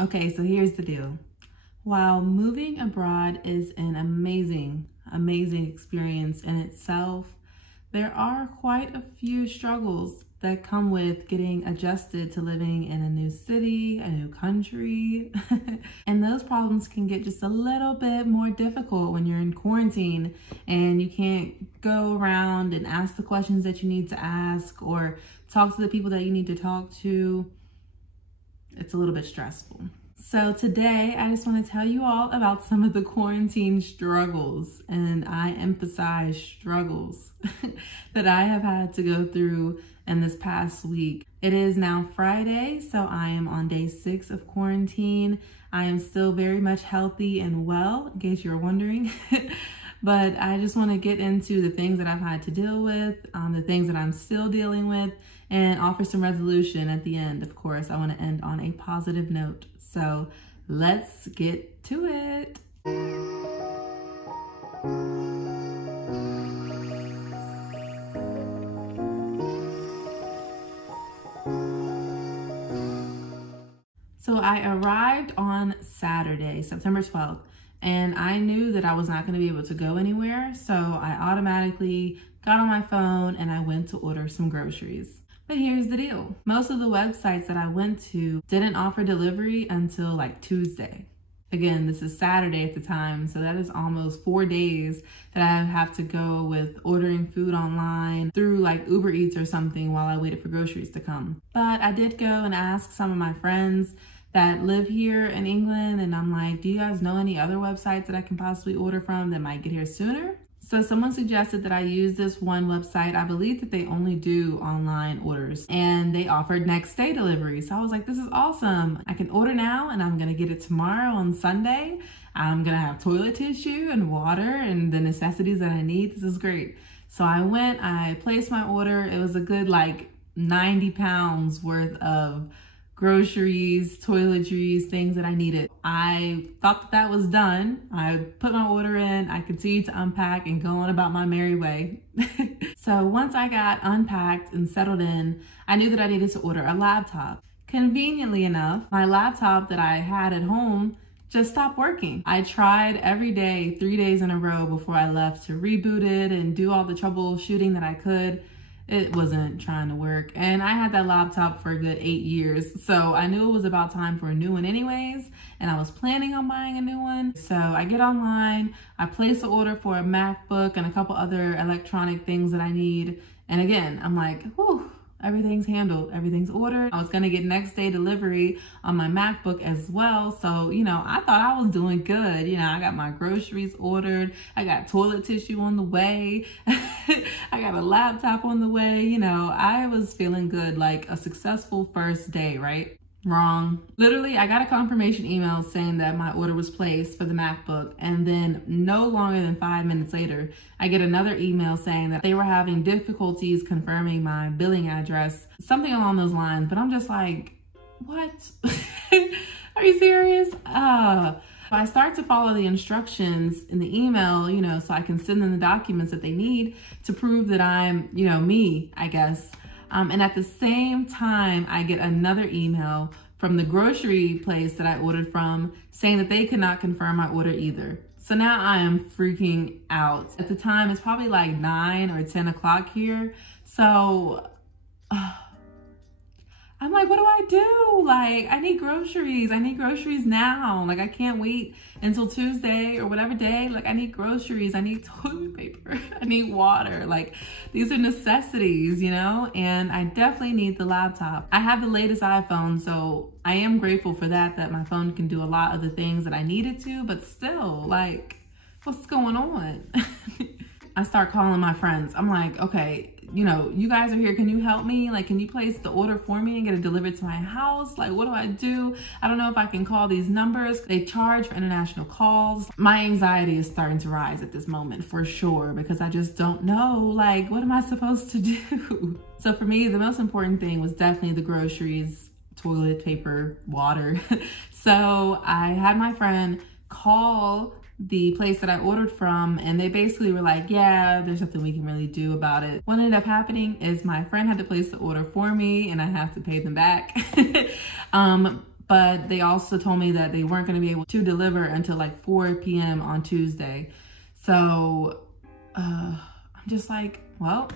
Okay, so here's the deal. While moving abroad is an amazing experience in itself, there are quite a few struggles that come with getting adjusted to living in a new city, a new country. And those problems can get just a little bit more difficult when you're in quarantine and you can't go around and ask the questions that you need to ask or talk to the people that you need to talk to. It's a little bit stressful. So today, I just want to tell you all about some of the quarantine struggles, and I emphasize struggles, that I have had to go through in this past week. It is now Friday, so I am on day 6 of quarantine. I am still very much healthy and well, in case you're wondering. But I just want to get into the things that I've had to deal with, the things that I'm still dealing with, and offer some resolution at the end. Of course, I want to end on a positive note. So let's get to it. So I arrived on Saturday, September 12th. And I knew that I was not going to be able to go anywhere, so I automatically got on my phone and I went to order some groceries. But here's the deal. Most of the websites that I went to didn't offer delivery until like Tuesday. Again, this is Saturday at the time, so that is almost 4 days that I have to go with ordering food online through like Uber Eats or something while I waited for groceries to come. But I did go and ask some of my friends that live here in England, and I'm like, do you guys know any other websites that I can possibly order from that might get here sooner? So someone suggested that I use this one website. I believe that they only do online orders, and they offered next day delivery. So I was like, this is awesome. I can order now and I'm gonna get it tomorrow on Sunday. I'm gonna have toilet tissue and water and the necessities that I need. This is great. So I went, I placed my order. It was a good like 90 pounds worth of groceries, toiletries, things that I needed. I thought that that was done. I put my order in, I continued to unpack and go on about my merry way. So once I got unpacked and settled in, I knew that I needed to order a laptop. Conveniently enough, my laptop that I had at home just stopped working. I tried every day, 3 days in a row before I left to reboot it and do all the troubleshooting that I could. It wasn't trying to work. And I had that laptop for a good 8 years. So I knew it was about time for a new one anyways. And I was planning on buying a new one. So I get online, I place an order for a MacBook and a couple other electronic things that I need. And again, I'm like, whew, everything's handled, everything's ordered. I was gonna get next day delivery on my MacBook as well. So, you know, I thought I was doing good. You know, I got my groceries ordered. I got toilet tissue on the way. I got a laptop on the way. You know, I was feeling good, like a successful first day, right? Wrong. Literally, I got a confirmation email saying that my order was placed for the MacBook, and then no longer than 5 minutes later, I get another email saying that they were having difficulties confirming my billing address, something along those lines. But I'm just like, what? Are you serious? I start to follow the instructions in the email, you know, so I can send them the documents that they need to prove that I'm, you know, me, I guess. And at the same time, I get another email from the grocery place that I ordered from saying that they could not confirm my order either. So now I am freaking out. At the time, it's probably like 9 or 10 o'clock here. So I'm like, what do I do? Like, I need groceries. I need groceries now. Like, I can't wait until Tuesday or whatever day. Like, I need groceries. I need toilet paper. I need water. Like, these are necessities, you know? And I definitely need the laptop. I have the latest iPhone, so I am grateful for that my phone can do a lot of the things that I needed to, but still, like, what's going on? I start calling my friends. I'm like, okay, you know, you guys are here. Can you help me? Like, can you place the order for me and get it delivered to my house? Like, what do I do? I don't know if I can call these numbers. They charge for international calls. My anxiety is starting to rise at this moment for sure, because I just don't know, like, what am I supposed to do? So for me, the most important thing was definitely the groceries, toilet paper, water. So I had my friend call the place that I ordered from, and they basically were like, yeah, there's nothing we can really do about it. What ended up happening is my friend had to place the order for me and I have to pay them back. but they also told me that they weren't going to be able to deliver until like 4 p.m. on Tuesday. So I'm just like, well,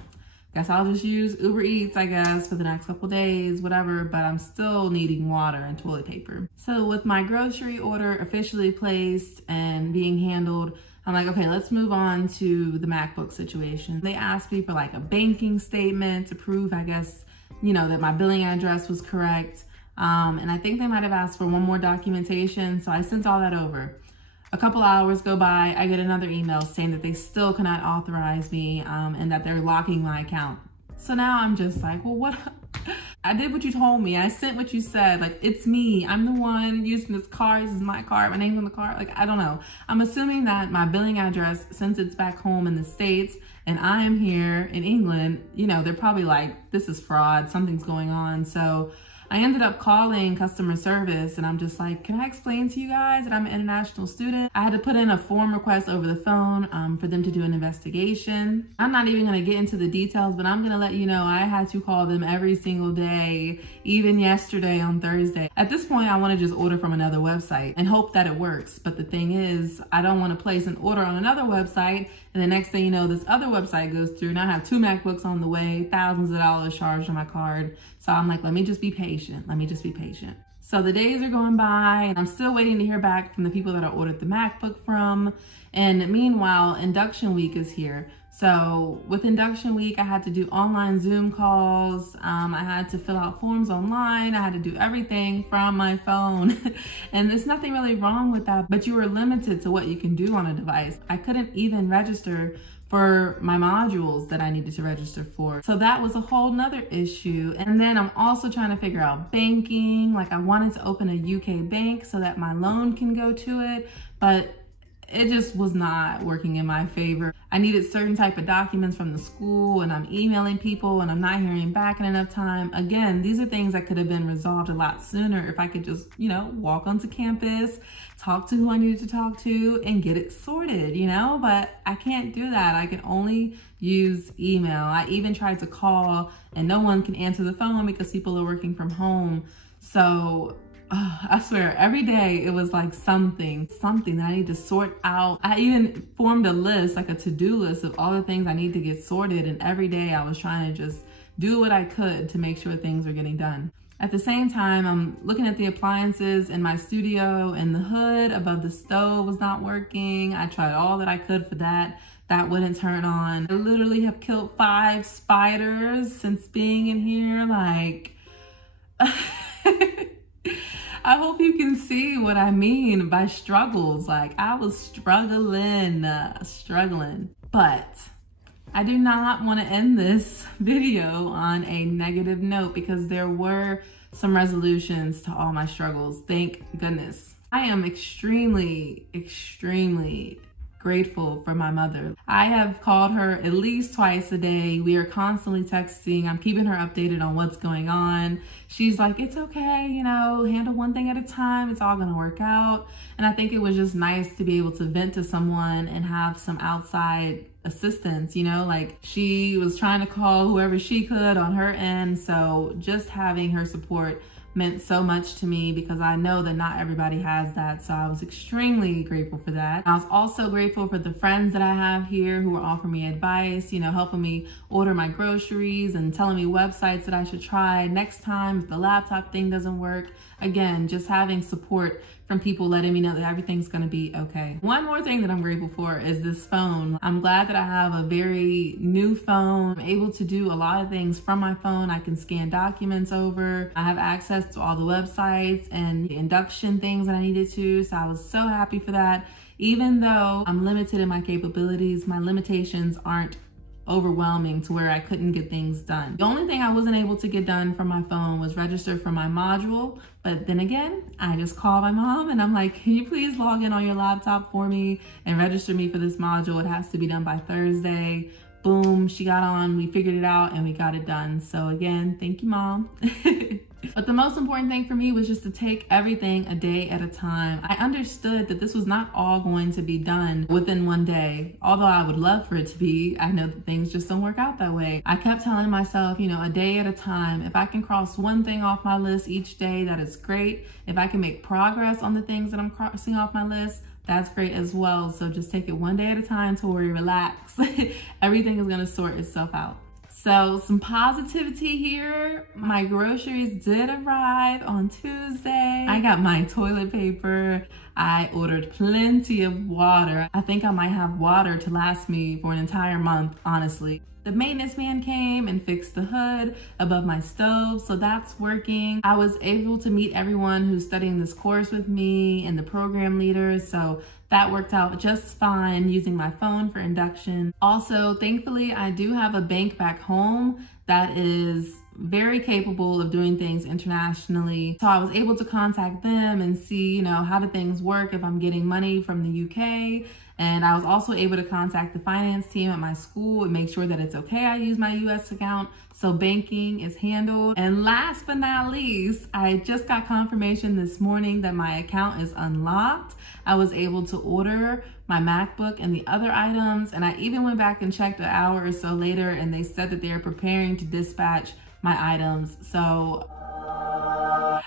guess I'll just use Uber Eats, I guess, for the next couple days, whatever, but I'm still needing water and toilet paper. So with my grocery order officially placed and being handled, I'm like, okay, let's move on to the MacBook situation. They asked me for like a banking statement to prove, I guess, you know, that my billing address was correct. And I think they might have asked for one more documentation, so I sent all that over. A couple hours go by, I get another email saying that they still cannot authorize me and that they're locking my account. So now I'm just like, well, what? I did what you told me. I sent what you said. Like, it's me. I'm the one using this card. This is my card. My name's on the card. Like, I don't know. I'm assuming that my billing address, since it's back home in the States and I am here in England, you know, they're probably like, this is fraud. Something's going on. So I ended up calling customer service and I'm just like, can I explain to you guys that I'm an international student? I had to put in a form request over the phone for them to do an investigation. I'm not even gonna get into the details, but I'm gonna let you know I had to call them every single day, even yesterday on Thursday. At this point, I wanna just order from another website and hope that it works. But the thing is, I don't wanna place an order on another website and the next thing you know, this other website goes through and I have 2 MacBooks on the way, thousands of dollars charged on my card. So I'm like, let me just be patient. Let me just be patient. So the days are going by and I'm still waiting to hear back from the people that I ordered the MacBook from. And meanwhile, induction week is here. So with induction week, I had to do online Zoom calls. I had to fill out forms online. I had to do everything from my phone. And there's nothing really wrong with that, but you were limited to what you can do on a device. I couldn't even register for my modules that I needed to register for. So that was a whole nother issue. And then I'm also trying to figure out banking. Like, I wanted to open a UK bank so that my loan can go to it, but it just was not working in my favor. I needed certain type of documents from the school and I'm emailing people and I'm not hearing back in enough time. Again, these are things that could have been resolved a lot sooner if I could just, you know, walk onto campus, talk to who I needed to talk to and get it sorted, you know, but I can't do that. I can only use email. I even tried to call and no one can answer the phone because people are working from home. So I swear, every day it was like something that I need to sort out. I even formed a list, like a to-do list of all the things I need to get sorted. And every day I was trying to just do what I could to make sure things were getting done. At the same time, I'm looking at the appliances in my studio and the hood above the stove was not working. I tried all that I could for that. That wouldn't turn on. I literally have killed 5 spiders since being in here. Like, I hope you can see what I mean by struggles. Like, I was struggling. But I do not want to end this video on a negative note because there were some resolutions to all my struggles. Thank goodness. I am extremely grateful for my mother. I have called her at least twice a day. We are constantly texting. I'm keeping her updated on what's going on. She's like, it's okay, you know, handle one thing at a time. It's all gonna work out. And I think it was just nice to be able to vent to someone and have some outside assistance, you know, like she was trying to call whoever she could on her end. So just having her support meant so much to me because I know that not everybody has that. So I was extremely grateful for that. I was also grateful for the friends that I have here who are offering me advice, you know, helping me order my groceries and telling me websites that I should try next time if the laptop thing doesn't work. Again, just having support from people letting me know that everything's gonna be okay. One more thing that I'm grateful for is this phone. I'm glad that I have a very new phone. I'm able to do a lot of things from my phone. I can scan documents over. I have access to all the websites and the induction things that I needed to. So I was so happy for that. Even though I'm limited in my capabilities, my limitations aren't overwhelming to where I couldn't get things done. The only thing I wasn't able to get done from my phone was register for my module. But then again, I just called my mom and I'm like, can you please log in on your laptop for me and register me for this module? It has to be done by Thursday. Boom, she got on, we figured it out and we got it done. So again, thank you, Mom. But the most important thing for me was just to take everything a day at a time. I understood that this was not all going to be done within one day. Although I would love for it to be, I know that things just don't work out that way. I kept telling myself, you know, a day at a time. If I can cross one thing off my list each day, that is great. If I can make progress on the things that I'm crossing off my list, that's great as well. So just take it one day at a time, Tori, relax. Everything is gonna sort itself out. So some positivity here. My groceries did arrive on Tuesday. I got my toilet paper. I ordered plenty of water. I think I might have water to last me for an entire month, honestly. The maintenance man came and fixed the hood above my stove, so that's working. I was able to meet everyone who's studying this course with me and the program leaders, so that worked out just fine using my phone for induction. Also, thankfully, I do have a bank back home that is very capable of doing things internationally. So I was able to contact them and see, you know, how do things work if I'm getting money from the UK. And I was also able to contact the finance team at my school and make sure that it's okay I use my US account. So banking is handled. And last but not least, I just got confirmation this morning that my account is unlocked. I was able to order my MacBook and the other items. And I even went back and checked an hour or so later and they said that they're preparing to dispatch my items. So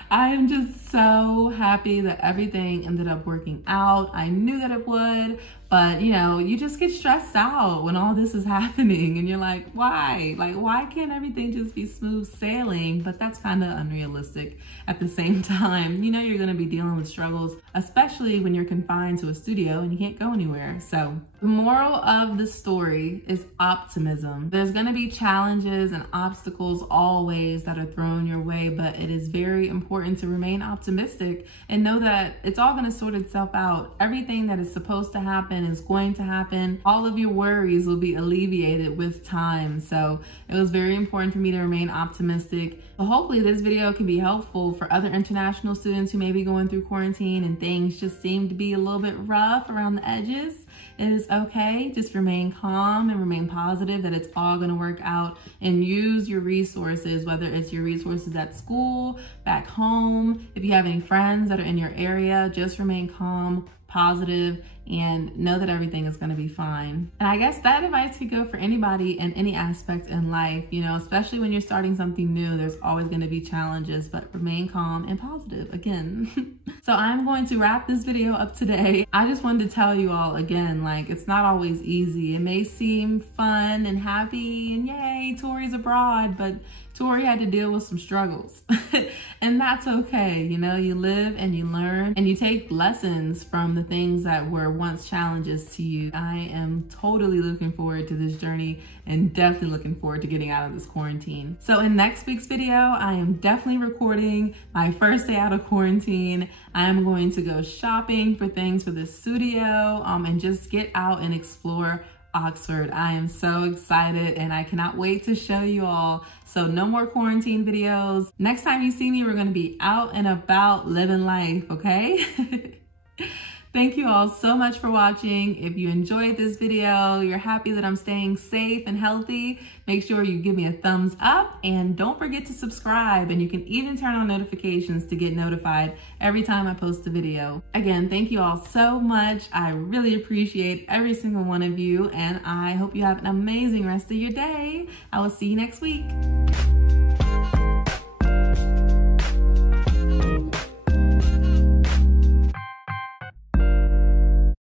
I am just so happy that everything ended up working out. I knew that it would, but you know, you just get stressed out when all this is happening and you're like, why? Like, why can't everything just be smooth sailing? But that's kind of unrealistic at the same time. You know, you're gonna be dealing with struggles, especially when you're confined to a studio and you can't go anywhere. So the moral of the story is optimism. There's gonna be challenges and obstacles always that are thrown your way, but it is very important to remain optimistic and know that it's all gonna sort itself out. Everything that is supposed to happen is going to happen. All of your worries will be alleviated with time. So it was very important for me to remain optimistic. But hopefully this video can be helpful for other international students who may be going through quarantine and things just seem to be a little bit rough around the edges. It is okay. Just remain calm and remain positive that it's all going to work out, and use your resources, whether it's your resources at school, back home. If you have any friends that are in your area, just remain calm, positive, and know that everything is going to be fine. And I guess that advice could go for anybody in any aspect in life, you know, especially when you're starting something new. There's always going to be challenges, but remain calm and positive again. So I'm going to wrap this video up today. I just wanted to tell you all again, like, it's not always easy. It may seem fun and happy and yay, Tori's abroad, but Tori had to deal with some struggles and that's okay. You know, you live and you learn and you take lessons from the things that were once challenges to you. I am totally looking forward to this journey and definitely looking forward to getting out of this quarantine. So in next week's video, I am definitely recording my first day out of quarantine. I am going to go shopping for things for the studio and just get out and explore Oxford. I am so excited and I cannot wait to show you all. So no more quarantine videos. Next time you see me, we're going to be out and about living life, okay? Thank you all so much for watching. If you enjoyed this video, you're happy that I'm staying safe and healthy, make sure you give me a thumbs up and don't forget to subscribe, and you can even turn on notifications to get notified every time I post a video. Again, thank you all so much. I really appreciate every single one of you, and I hope you have an amazing rest of your day. I will see you next week.